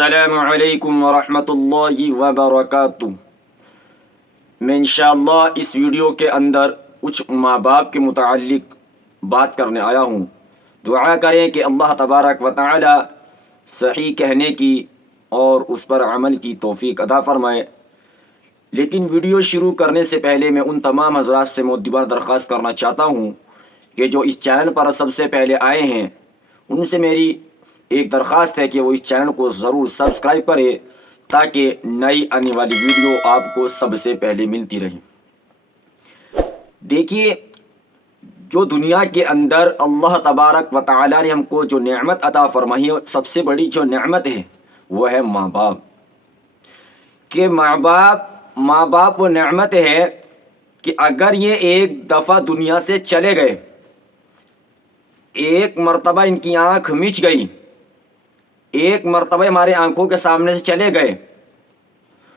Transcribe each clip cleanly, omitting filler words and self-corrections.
السلام علیکم ورحمۃ اللہ وبرکاتہ۔ میں انشاءاللہ اس ویڈیو کے اندر کچھ ماں باپ کے متعلق بات کرنے آیا ہوں۔ دعا کریں کہ اللہ تبارک و تعالی صحیح کہنے کی اور اس پر عمل کی توفیق عطا فرمائے۔ لیکن ویڈیو شروع کرنے سے پہلے میں ان تمام حضرات سے معتبر درخواست کرنا چاہتا ہوں کہ جو اس چینل پر سب سے پہلے آئے ہیں ان سے میری ایک درخواست ہے کہ وہ اس چینل کو ضرور سبسکرائب کرے تاکہ نئی آنے والی ویڈیو آپ کو سب سے پہلے ملتی رہے۔ دیکھیے، جو دنیا کے اندر اللہ تبارک و تعالی نے ہم کو جو نعمت عطا فرمائی ہے، سب سے بڑی جو نعمت ہے وہ ہے ماں باپ۔ کہ ماں باپ وہ نعمت ہے کہ اگر یہ ایک دفعہ دنیا سے چلے گئے، ایک مرتبہ ان کی آنکھ مچ گئی، ایک مرتبہ ہمارے آنکھوں کے سامنے سے چلے گئے،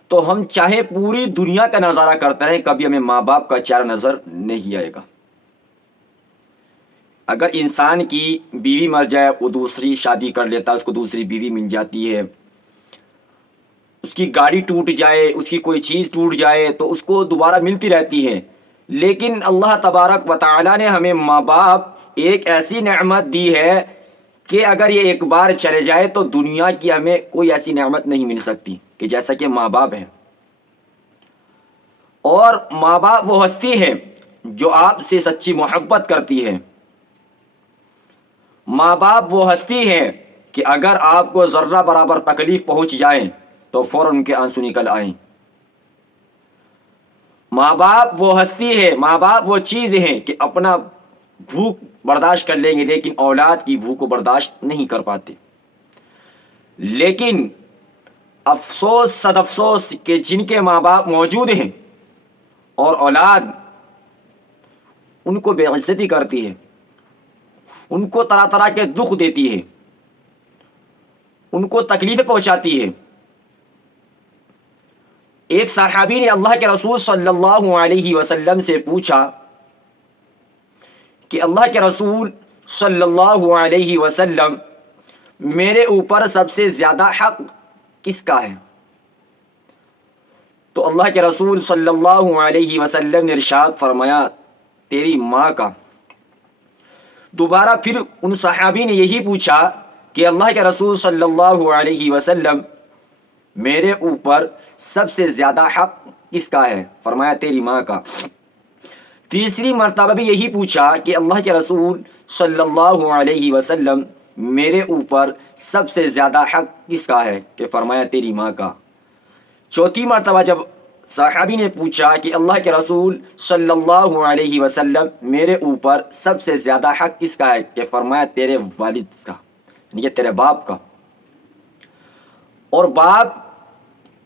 تو ہم چاہے پوری دنیا کا نظارہ کرتے رہیں، کبھی ہمیں ماں باپ کا چہرہ نظر نہیں آئے گا۔ اگر انسان کی بیوی مر جائے، وہ دوسری شادی کر لیتا، اس کو دوسری بیوی مل جاتی ہے، اس کی گاڑی ٹوٹ جائے، اس کی کوئی چیز ٹوٹ جائے تو اس کو دوبارہ ملتی رہتی ہے۔ لیکن اللہ تبارک و تعالی نے ہمیں ماں باپ ایک ایسی نعمت دی ہے کہ اگر یہ ایک بار چلے جائے تو دنیا کی ہمیں کوئی ایسی نعمت نہیں مل سکتی کہ جیسا کہ ماں باپ ہے۔ اور ماں باپ وہ ہستی ہے جو آپ سے سچی محبت کرتی ہے۔ ماں باپ وہ ہستی ہے کہ اگر آپ کو ذرہ برابر تکلیف پہنچ جائے تو فوراً ان کے آنسو نکل آئیں۔ ماں باپ وہ ہستی ہے، ماں باپ وہ چیز ہیں کہ اپنا بھوک برداشت کر لیں گے لیکن اولاد کی بھوک کو برداشت نہیں کر پاتے۔ لیکن افسوس صد افسوس کہ جن کے ماں باپ موجود ہیں اور اولاد ان کو بے عزتی کرتی ہے، ان کو طرح طرح کے دکھ دیتی ہے، ان کو تکلیفیں پہنچاتی ہے۔ ایک صحابی نے اللہ کے رسول صلی اللہ علیہ وسلم سے پوچھا کہ اللہ کے رسول صلی اللہ علیہ وسلم، میرے اوپر سب سے زیادہ حق کس کا ہے؟ تو اللہ کے رسول صلی اللہ علیہ وسلم نے ارشاد فرمایا، تیری ماں کا۔ دوبارہ پھر ان صحابی نے یہی پوچھا کہ اللہ کے رسول صلی اللہ علیہ وسلم، میرے اوپر سب سے زیادہ حق کس کا ہے؟ فرمایا تیری ماں کا۔ تیسری مرتبہ بھی یہی پوچھا کہ اللہ کے رسول صلی اللہ علیہ وسلم، میرے اوپر سب سے زیادہ حق کس کا ہے؟ کہ فرمایا تیری ماں کا۔ چوتھی مرتبہ جب صحابی نے پوچھا کہ اللہ کے رسول صلی اللہ علیہ وسلم، میرے اوپر سب سے زیادہ حق کس کا ہے؟ کہ فرمایا تیرے والد کا، یعنی کہ تیرے باپ کا۔ اور باپ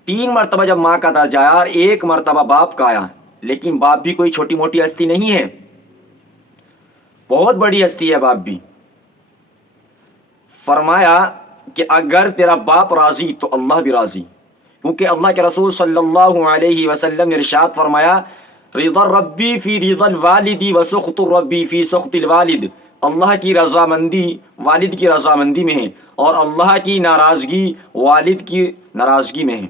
تین مرتبہ جب ماں کا درجہ آیا اور ایک مرتبہ باپ کا آیا، لیکن باپ بھی کوئی چھوٹی موٹی ہستی نہیں ہے، بہت بڑی ہستی ہے باپ بھی۔ فرمایا کہ اگر تیرا باپ راضی تو اللہ بھی راضی، کیونکہ اللہ کے رسول صلی اللہ علیہ وسلم نے ارشاد فرمایا، رضا الربی فی رضا الوالدی وسخط الربی فی سخط الوالد۔ اللہ کی رضامندی والد کی رضامندی میں ہے اور اللہ کی ناراضگی والد کی ناراضگی میں ہے۔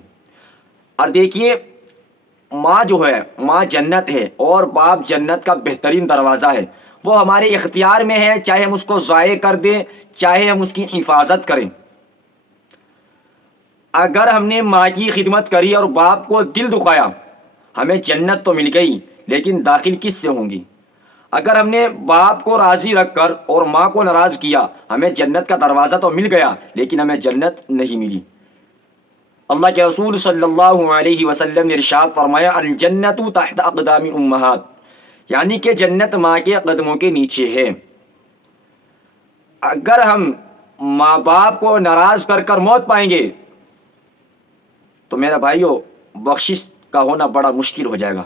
اور دیکھیے، ماں جو ہے، ماں جنت ہے اور باپ جنت کا بہترین دروازہ ہے۔ وہ ہمارے اختیار میں ہے، چاہے ہم اس کو ضائع کر دیں، چاہے ہم اس کی حفاظت کریں۔ اگر ہم نے ماں کی خدمت کری اور باپ کو دل دکھایا، ہمیں جنت تو مل گئی لیکن داخل کس سے ہوں گی؟ اگر ہم نے باپ کو راضی رکھ کر اور ماں کو ناراض کیا، ہمیں جنت کا دروازہ تو مل گیا لیکن ہمیں جنت نہیں ملی۔ اللہ کے رسول صلی اللہ علیہ وسلم نے ارشاد فرمایا، الجنت تحت اقدام امہات، یعنی کہ جنت ماں کے قدموں کے نیچے ہے۔ اگر ہم ماں باپ کو ناراض کر کر موت پائیں گے تو میرا بھائیو، بخشش کا ہونا بڑا مشکل ہو جائے گا۔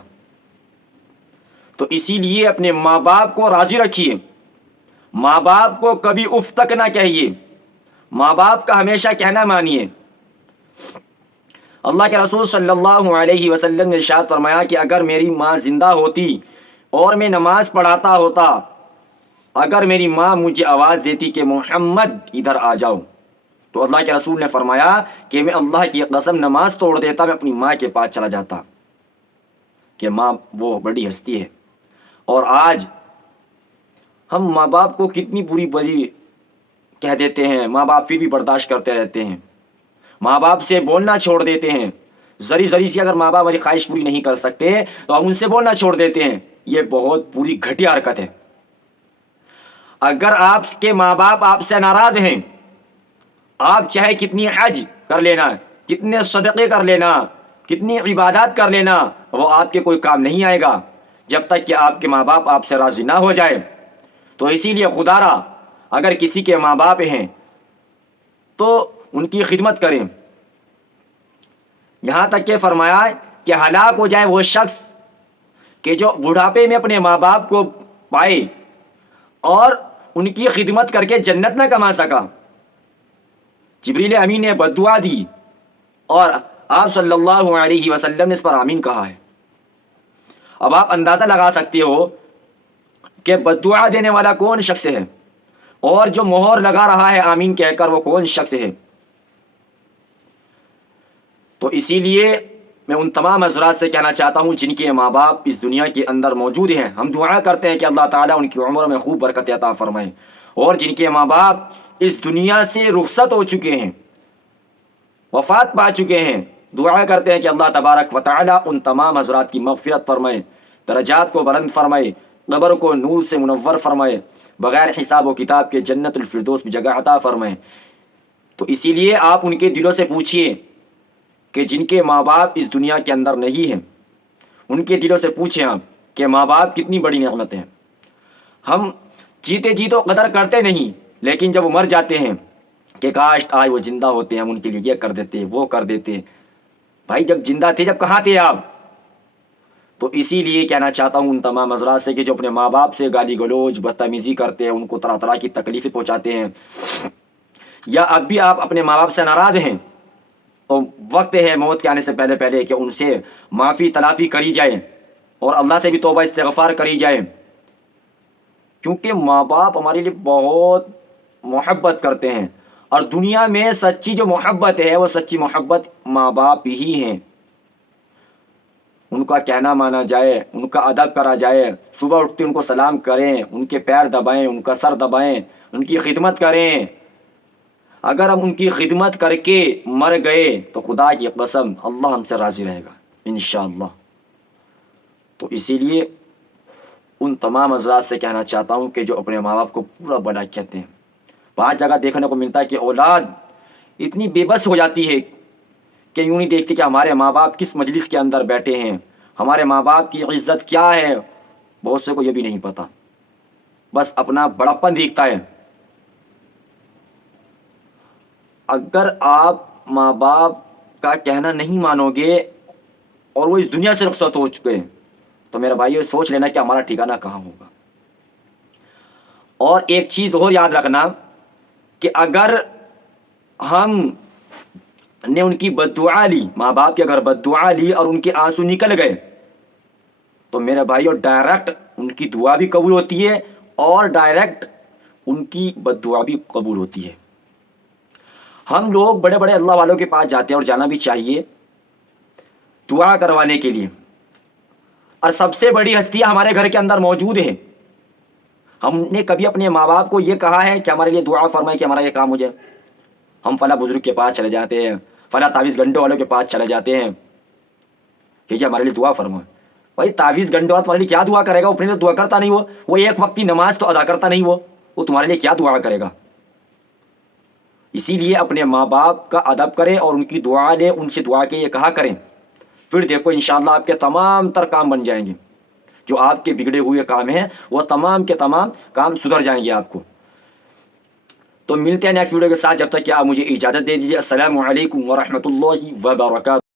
تو اسی لیے اپنے ماں باپ کو راضی رکھیے، ماں باپ کو کبھی اف تک نہ کہیے، ماں باپ کا ہمیشہ کہنا مانیے۔ اللہ کے رسول صلی اللہ علیہ وسلم نے ارشاد فرمایا کہ اگر میری ماں زندہ ہوتی اور میں نماز پڑھاتا ہوتا، اگر میری ماں مجھے آواز دیتی کہ محمد ادھر آ جاؤ، تو اللہ کے رسول نے فرمایا کہ میں اللہ کی قسم نماز توڑ دیتا، میں اپنی ماں کے پاس چلا جاتا، کہ ماں وہ بڑی ہستی ہے۔ اور آج ہم ماں باپ کو کتنی بری بری کہہ دیتے ہیں، ماں باپ پھر بھی برداشت کرتے رہتے ہیں، ماں باپ سے بولنا چھوڑ دیتے ہیں، ذری ذری سی اگر ماں باپ ہماری خواہش پوری نہیں کر سکتے تو ہم ان سے بولنا چھوڑ دیتے ہیں۔ یہ بہت بری گھٹیا حرکت ہے۔ اگر آپ کے ماں باپ آپ سے ناراض ہیں، آپ چاہے کتنی حج کر لینا، کتنے صدقے کر لینا، کتنی عبادات کر لینا، وہ آپ کے کوئی کام نہیں آئے گا جب تک کہ آپ کے ماں باپ آپ سے راضی نہ ہو جائے۔ تو اسی لیے خدا را اگر کسی کے ماں باپ ہیں تو ان کی خدمت کریں۔ یہاں تک کہ فرمایا کہ ہلاک ہو جائے وہ شخص کہ جو بڑھاپے میں اپنے ماں باپ کو پائے اور ان کی خدمت کر کے جنت نہ کما سکا۔ جبریل امین نے بد دعا دی اور آپ صلی اللہ علیہ وسلم نے اس پر آمین کہا ہے۔ اب آپ اندازہ لگا سکتے ہو کہ بد دعا دینے والا کون شخص ہے اور جو مہر لگا رہا ہے آمین کہہ کر وہ کون شخص ہے۔ تو اسی لیے میں ان تمام حضرات سے کہنا چاہتا ہوں جن کے ماں باپ اس دنیا کے اندر موجود ہیں، ہم دعا کرتے ہیں کہ اللہ تعالیٰ ان کی عمر میں خوب برکت عطا فرمائے، اور جن کے ماں باپ اس دنیا سے رخصت ہو چکے ہیں، وفات پا چکے ہیں، دعا کرتے ہیں کہ اللہ تبارک و تعالیٰ ان تمام حضرات کی مغفرت فرمائے، درجات کو بلند فرمائے، قبر کو نور سے منور فرمائے، بغیر حساب و کتاب کے جنت الفردوس میں جگہ عطا فرمائے۔ تو اسی لیے آپ ان کے دلوں سے پوچھئے کہ جن کے ماں باپ اس دنیا کے اندر نہیں ہیں، ان کے دلوں سے پوچھیں آپ کہ ماں باپ کتنی بڑی نعمت ہے۔ ہم جیتے جی تو قدر کرتے نہیں، لیکن جب وہ مر جاتے ہیں کہ کاش آج وہ زندہ ہوتے ہیں، ہم ان کے لیے یہ کر دیتے وہ کر دیتے۔ بھائی جب زندہ تھے جب کہاں تھے آپ؟ تو اسی لیے کہنا چاہتا ہوں ان تمام حضرات سے کہ جو اپنے ماں باپ سے گالی گلوچ بدتمیزی کرتے ہیں، ان کو طرح طرح کی تکلیفیں پہنچاتے ہیں، یا اب بھی آپ اپنے ماں باپ سے ناراض ہیں، تو وقت ہے موت کے آنے سے پہلے پہلے کہ ان سے معافی تلافی کری جائے اور اللہ سے بھی توبہ استغفار کری جائے، کیونکہ ماں باپ ہمارے لیے بہت محبت کرتے ہیں، اور دنیا میں سچی جو محبت ہے وہ سچی محبت ماں باپ ہی ہیں۔ ان کا کہنا مانا جائے، ان کا ادب کرا جائے، صبح اٹھتے ان کو سلام کریں، ان کے پیر دبائیں، ان کا سر دبائیں، ان کی خدمت کریں۔ اگر ہم ان کی خدمت کر کے مر گئے تو خدا کی قسم اللہ ہم سے راضی رہے گا انشاءاللہ۔ تو اسی لیے ان تمام حضرات سے کہنا چاہتا ہوں کہ جو اپنے ماں باپ کو پورا بڑا کہتے ہیں۔ بعض جگہ دیکھنے کو ملتا ہے کہ اولاد اتنی بے بس ہو جاتی ہے کہ یوں نہیں دیکھتی کہ ہمارے ماں باپ کس مجلس کے اندر بیٹھے ہیں، ہمارے ماں باپ کی عزت کیا ہے، بہت سے کو یہ بھی نہیں پتہ، بس اپنا بڑاپن دیکھتا ہے۔ اگر آپ ماں باپ کا کہنا نہیں مانو گے اور وہ اس دنیا سے رخصت ہو چکے ہیں تو میرا بھائیو سوچ لینا کہ ہمارا ٹھکانہ کہاں ہوگا۔ اور ایک چیز اور یاد رکھنا کہ اگر ہم نے ان کی بد دعا لی، ماں باپ کی اگر بد دعا لی اور ان کے آنسو نکل گئے تو میرے بھائیو ڈائریکٹ ان کی دعا بھی قبول ہوتی ہے اور ڈائریکٹ ان کی بد دعا بھی قبول ہوتی ہے۔ ہم لوگ بڑے بڑے اللہ والوں کے پاس جاتے ہیں اور جانا بھی چاہیے دعا کروانے کے لیے، اور سب سے بڑی ہستیاں ہمارے گھر کے اندر موجود ہیں۔ ہم نے کبھی اپنے ماں باپ کو یہ کہا ہے کہ ہمارے لیے دعا فرمائے کہ ہمارا یہ کام ہو جائے؟ ہم فلاں بزرگ کے پاس چلے جاتے ہیں، فلاں تعویذ گنڈوں والوں کے پاس چلے جاتے ہیں کہ جی ہمارے لیے دعا فرمائے۔ بھائی تعویذ گنڈوں والا تمہارے لیے کیا دعا کرے گا؟ وہ اپنے لیے دعا کرتا نہیں، وہ ایک وقت کی نماز تو ادا کرتا نہیں، وہ تمہارے لیے کیا دعا کرے گا؟ اسی لیے اپنے ماں باپ کا ادب کریں اور ان کی دعا لیں، ان سے دعا کے لیے کہا کریں، پھر دیکھو انشاءاللہ آپ کے تمام تر کام بن جائیں گے، جو آپ کے بگڑے ہوئے کام ہیں وہ تمام کے تمام کام سدھر جائیں گے آپ کو۔ تو ملتے ہیں نیکسٹ ویڈیو کے ساتھ، جب تک کہ آپ مجھے اجازت دے دیجیے۔ السلام علیکم ورحمۃ اللہ وبرکاتہ۔